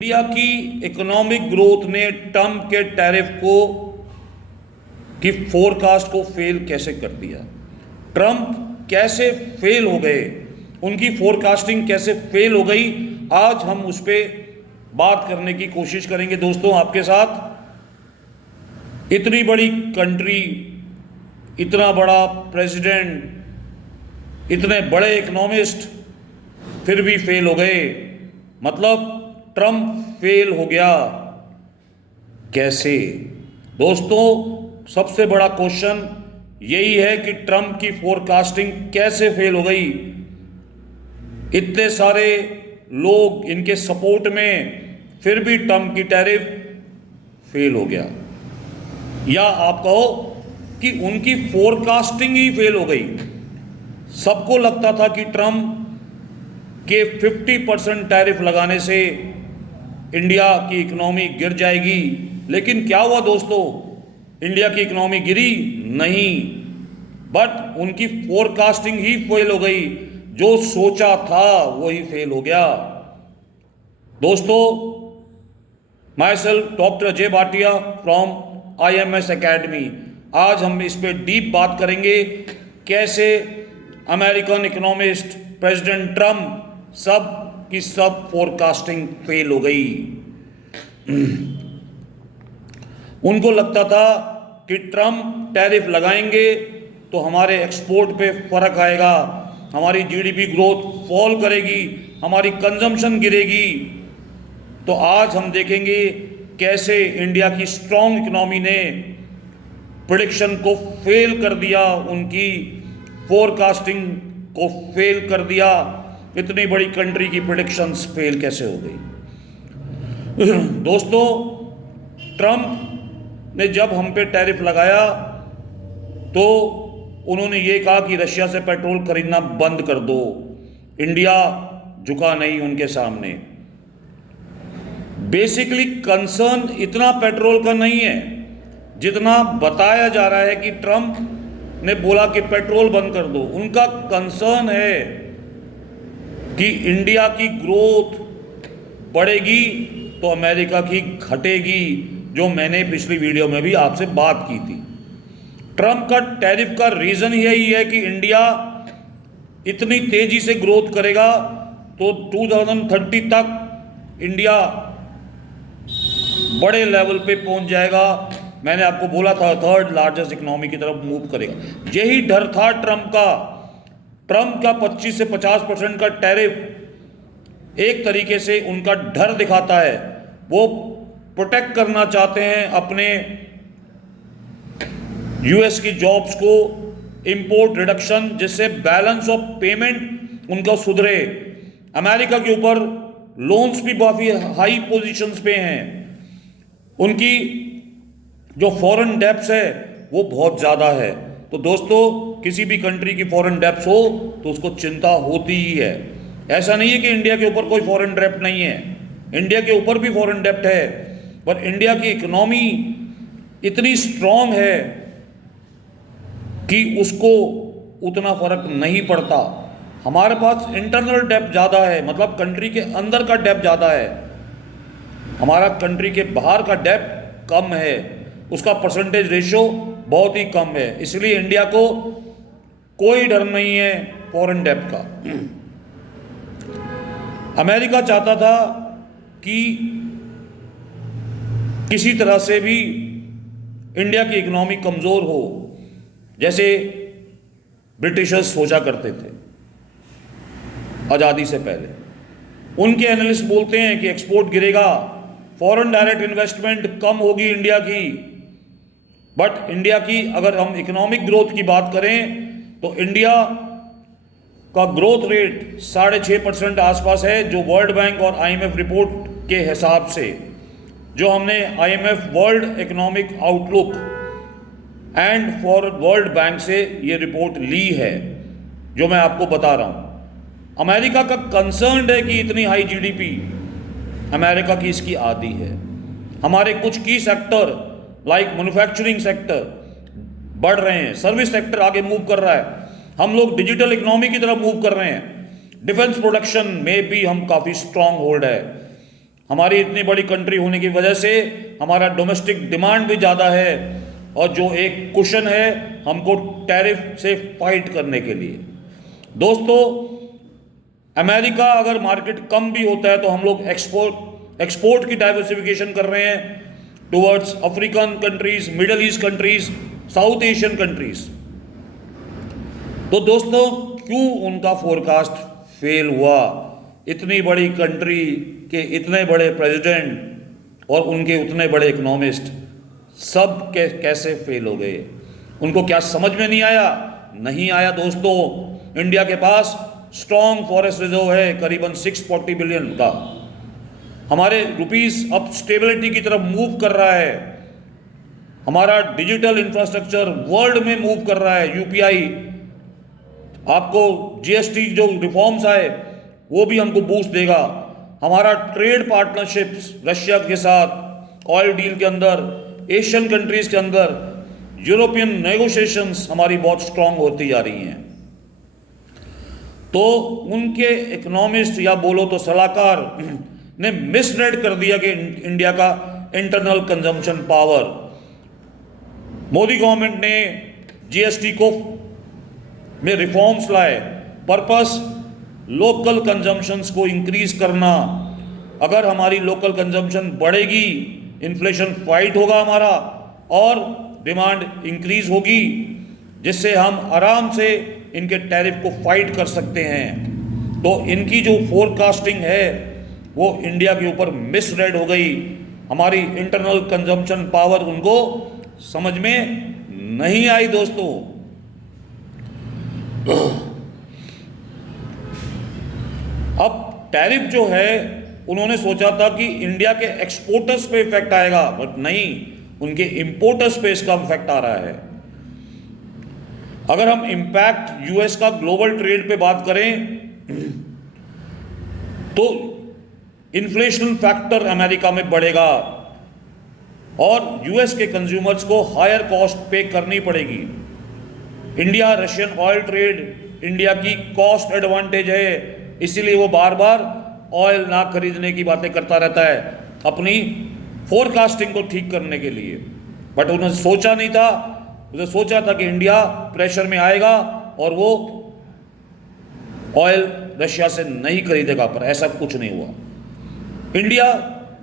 India की economic growth ने Trump के टैरिफ को की फोरकास्ट को फेल कैसे कर दिया। ट्रम्प कैसे फेल हो गए, उनकी फोरकास्टिंग कैसे फेल हो गई, आज हम उस पर बात करने की कोशिश करेंगे दोस्तों आपके साथ। इतनी बड़ी कंट्री, इतना बड़ा प्रेसिडेंट, इतने बड़े इकोनॉमिस्ट फिर भी फेल हो गए, मतलब ट्रम्प फेल हो गया कैसे। दोस्तों सबसे बड़ा क्वेश्चन यही है कि ट्रम्प की फोरकास्टिंग कैसे फेल हो गई। इतने सारे लोग इनके सपोर्ट में, फिर भी ट्रम्प की टैरिफ फेल हो गया, या आप कहो कि उनकी फोरकास्टिंग ही फेल हो गई। सबको लगता था कि ट्रम्प के 50% टैरिफ लगाने से इंडिया की इकोनॉमी गिर जाएगी, लेकिन क्या हुआ दोस्तों, इंडिया की इकोनॉमी गिरी नहीं, बट उनकी फोरकास्टिंग ही फेल हो गई। जो सोचा था वही फेल हो गया। दोस्तों my self doctor Ajay Bhatia from IMS academy, आज हम इस पे डीप बात करेंगे कैसे अमेरिकन इकोनॉमिस्ट प्रेसिडेंट ट्रम्प सब की सब फोरकास्टिंग फेल हो गई। उनको लगता था कि ट्रम्प टैरिफ लगाएंगे तो हमारे एक्सपोर्ट पे फर्क आएगा, हमारी GDP ग्रोथ फॉल करेगी, हमारी कंजम्पशन गिरेगी। तो आज हम देखेंगे कैसे इंडिया की स्ट्रॉन्ग इकोनॉमी ने प्रेडिक्शन को फेल कर दिया, उनकी फोरकास्टिंग को फेल कर दिया। इतनी बड़ी कंट्री की प्रेडिक्शंस फेल कैसे हो गई। दोस्तों ट्रम्प ने जब हम पे टैरिफ लगाया तो उन्होंने ये कहा कि रशिया से पेट्रोल खरीदना बंद कर दो। इंडिया झुका नहीं उनके सामने। बेसिकली कंसर्न इतना पेट्रोल का नहीं है जितना बताया जा रहा है कि ट्रम्प ने बोला कि पेट्रोल बंद कर दो। उनका कंसर्न है कि इंडिया की ग्रोथ बढ़ेगी तो अमेरिका की घटेगी, जो मैंने पिछली वीडियो में भी आपसे बात की थी। ट्रम्प का टैरिफ का रीजन यही है कि इंडिया इतनी तेजी से ग्रोथ करेगा तो 2030 तक इंडिया बड़े लेवल पे पहुंच जाएगा। मैंने आपको बोला था थर्ड लार्जेस्ट इकोनॉमी की तरफ मूव करेगा। यही डर था ट्रम्प का। ट्रम्प का 25 से 50% का टैरिफ एक तरीके से उनका डर दिखाता है। वो प्रोटेक्ट करना चाहते हैं अपने US की जॉब्स को, इंपोर्ट रिडक्शन, जिससे बैलेंस ऑफ पेमेंट उनका सुधरे। अमेरिका के ऊपर लोन्स भी काफ़ी हाई पोजीशंस पे हैं। उनकी जो फॉरेन डेब्ट्स है वो बहुत ज़्यादा है। तो दोस्तों किसी भी कंट्री की फॉरेन डेब्ट्स हो तो उसको चिंता होती ही है। ऐसा नहीं है कि इंडिया के ऊपर कोई फॉरेन डेब्ट नहीं है, इंडिया के ऊपर भी फॉरेन डेब्ट है, पर इंडिया की इकोनॉमी इतनी स्ट्रांग है कि उसको उतना फर्क नहीं पड़ता। हमारे पास इंटरनल डेब्ट ज़्यादा है, मतलब कंट्री के अंदर का डेब्ट ज़्यादा है, हमारा कंट्री के बाहर का डेब्ट कम है, उसका परसेंटेज रेशियो बहुत ही कम है। इसलिए इंडिया को कोई डर नहीं है फॉरेन डेब्ट का। अमेरिका चाहता था कि किसी तरह से भी इंडिया की इकोनॉमी कमज़ोर हो, जैसे ब्रिटिशर्स सोचा करते थे आज़ादी से पहले। उनके एनालिस्ट बोलते हैं कि एक्सपोर्ट गिरेगा, फॉरेन डायरेक्ट इन्वेस्टमेंट कम होगी इंडिया की। बट इंडिया की अगर हम इकोनॉमिक ग्रोथ की बात करें तो इंडिया का ग्रोथ रेट 6.5% आसपास है, जो वर्ल्ड बैंक और IMF रिपोर्ट के हिसाब से, जो हमने IMF world economic outlook and for world bank से ये रिपोर्ट ली है, जो मैं आपको बता रहा हूँ। अमेरिका का कंसर्न है कि इतनी हाई GDP अमेरिका की इसकी आदी है। हमारे कुछ की सेक्टर लाइक मैन्युफैक्चरिंग सेक्टर बढ़ रहे हैं, सर्विस सेक्टर आगे मूव कर रहा है, हम लोग डिजिटल इकोनॉमी की तरफ मूव कर रहे हैं, डिफेंस प्रोडक्शन में भी हम काफ़ी स्ट्रांग होल्ड है। हमारी इतनी बड़ी कंट्री होने की वजह से हमारा डोमेस्टिक डिमांड भी ज़्यादा है और जो एक कुशन है हमको टैरिफ से फाइट करने के लिए। दोस्तों, अमेरिका अगर मार्केट कम भी होता है तो हम लोग एक्सपोर्ट की डाइवर्सिफिकेशन कर रहे हैं towards African countries, middle east countries, south Asian countries. तो दोस्तों, क्यों उनका फोरकास्ट फेल हुआ? इतनी बड़ी कंट्री के इतने बड़े प्रेसिडेंट और उनके उतने बड़े इकोनॉमिस्ट सब कैसे फेल हो गए? उनको क्या समझ में नहीं आया? नहीं आया दोस्तों। इंडिया के पास स्ट्रॉन्ग फॉरेस्ट रिजर्व है करीबन 640 बिलियन का। हमारे रुपीस अब स्टेबिलिटी की तरफ मूव कर रहा है। हमारा डिजिटल इंफ्रास्ट्रक्चर वर्ल्ड में मूव कर रहा है। यूपीआई, आपको जीएसटी जो रिफॉर्म्स आए वो भी हमको बूस्ट देगा। हमारा ट्रेड पार्टनरशिप्स रशिया के साथ, ऑयल डील के अंदर, एशियन कंट्रीज के अंदर, यूरोपियन नेगोशिएशंस हमारी बहुत स्ट्रांग होती जा रही हैं। तो उनके इकोनॉमिस्ट या बोलो तो सलाहकार ने मिसरेड कर दिया कि इंडिया का internal consumption power. Modi government ने जीएसटी को में रिफॉर्म्स लाए, पर्पस लोकल कंजम्पशंस को इंक्रीज करना। अगर हमारी लोकल कंजम्पशन बढ़ेगी, इन्फ्लेशन फाइट होगा हमारा और डिमांड इंक्रीज होगी, जिससे हम आराम से इनके टैरिफ को फाइट कर सकते हैं। तो इनकी जो फोरकास्टिंग है वो इंडिया के ऊपर मिसरेड हो गई। हमारी इंटरनल कंजम्पशन पावर उनको समझ में नहीं आई दोस्तों। अब टैरिफ जो है उन्होंने सोचा था कि इंडिया के एक्सपोर्टर्स पे इफेक्ट आएगा, बट नहीं, उनके इंपोर्टर्स पे इसका इफेक्ट आ रहा है। अगर हम इंपैक्ट यूएस का ग्लोबल ट्रेड पे बात करें तो इन्फ्लेशन फैक्टर अमेरिका में बढ़ेगा और यूएस के कंज्यूमर्स को हायर कॉस्ट पे करनी पड़ेगी। India Russian oil trade India की कॉस्ट एडवांटेज है, इसीलिए वो बार बार ऑयल ना खरीदने की बातें करता रहता है अपनी फोरकास्टिंग को ठीक करने के लिए। बट उन्होंने सोचा नहीं था, उन्होंने सोचा था कि इंडिया प्रेशर में आएगा और वो ऑयल रशिया से नहीं खरीदेगा, पर ऐसा कुछ नहीं हुआ। इंडिया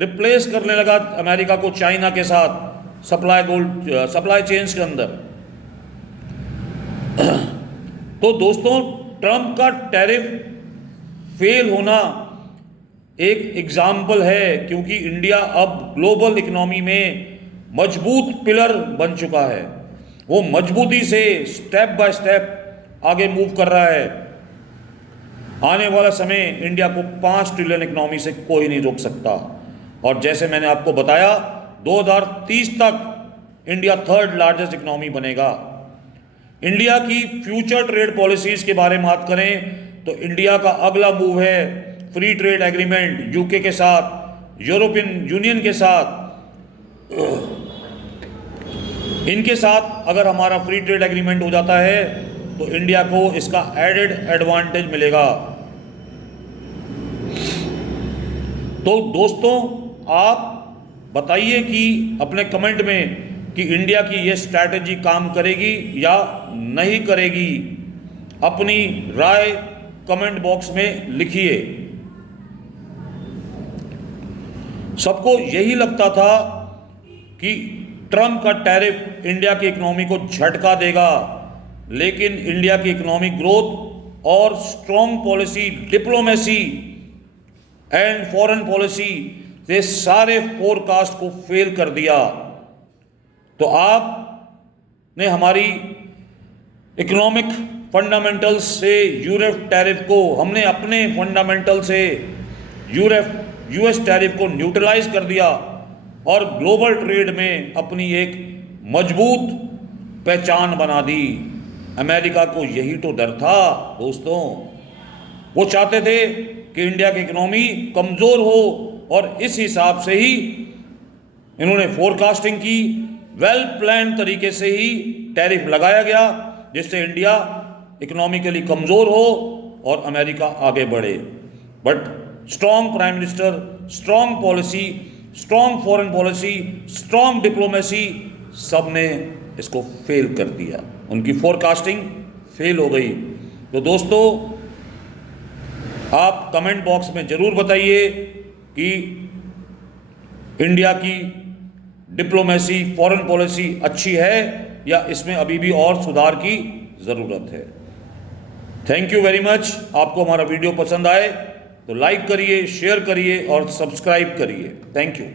रिप्लेस करने लगा अमेरिका को चाइना के साथ सप्लाई चेन्स के अंदर। तो दोस्तों, ट्रंप का टैरिफ फेल होना एक एग्जाम्पल है, क्योंकि इंडिया अब ग्लोबल इकोनॉमी में मजबूत पिलर बन चुका है। वो मजबूती से स्टेप बाय स्टेप आगे मूव कर रहा है। आने वाला समय इंडिया को 5 ट्रिलियन इकोनॉमी से कोई नहीं रोक सकता। और जैसे मैंने आपको बताया, 2030 तक इंडिया 3rd लार्जेस्ट इकोनॉमी बनेगा। इंडिया की फ्यूचर ट्रेड पॉलिसीज के बारे में बात करें तो इंडिया का अगला मूव है फ्री ट्रेड एग्रीमेंट यूके के साथ, यूरोपियन यूनियन के साथ। इनके साथ अगर हमारा फ्री ट्रेड एग्रीमेंट हो जाता है तो इंडिया को इसका एडेड एडवांटेज मिलेगा। तो दोस्तों, आप बताइए कि अपने कमेंट में कि इंडिया की ये स्ट्रैटेजी काम करेगी या नहीं करेगी। अपनी राय कमेंट बॉक्स में लिखिए। सबको यही लगता था कि ट्रंप का टैरिफ इंडिया की इकोनॉमी को झटका देगा, लेकिन इंडिया की इकोनॉमिक ग्रोथ और strong policy, diplomacy and foreign policy, ये सारे फोरकास्ट को फेल कर दिया। तो आपने हमारी इकोनॉमिक फंडामेंटल्स से यूएस टैरिफ को, हमने अपने फंडामेंटल से यूएस टैरिफ को न्यूट्रलाइज कर दिया और ग्लोबल ट्रेड में अपनी एक मजबूत पहचान बना दी। अमेरिका को यही तो डर था दोस्तों। वो चाहते थे कि इंडिया की इकोनॉमी कमज़ोर हो और इस हिसाब से ही इन्होंने फोरकास्टिंग की। वेल प्लान तरीके से ही टैरिफ लगाया गया, जिससे इंडिया इकोनॉमिकली कमज़ोर हो और अमेरिका आगे बढ़े। But strong prime minister strong policy, strong foreign policy, strong diplomacy, सब ने इसको फेल कर दिया। उनकी फोरकास्टिंग फेल हो गई। तो दोस्तों, आप कमेंट बॉक्स में ज़रूर बताइए कि इंडिया की डिप्लोमेसी, फॉरेन पॉलिसी अच्छी है या इसमें अभी भी और सुधार की ज़रूरत है। Thank you very much. आपको हमारा वीडियो पसंद आए तो लाइक करिए, शेयर करिए और सब्सक्राइब करिए। Thank you.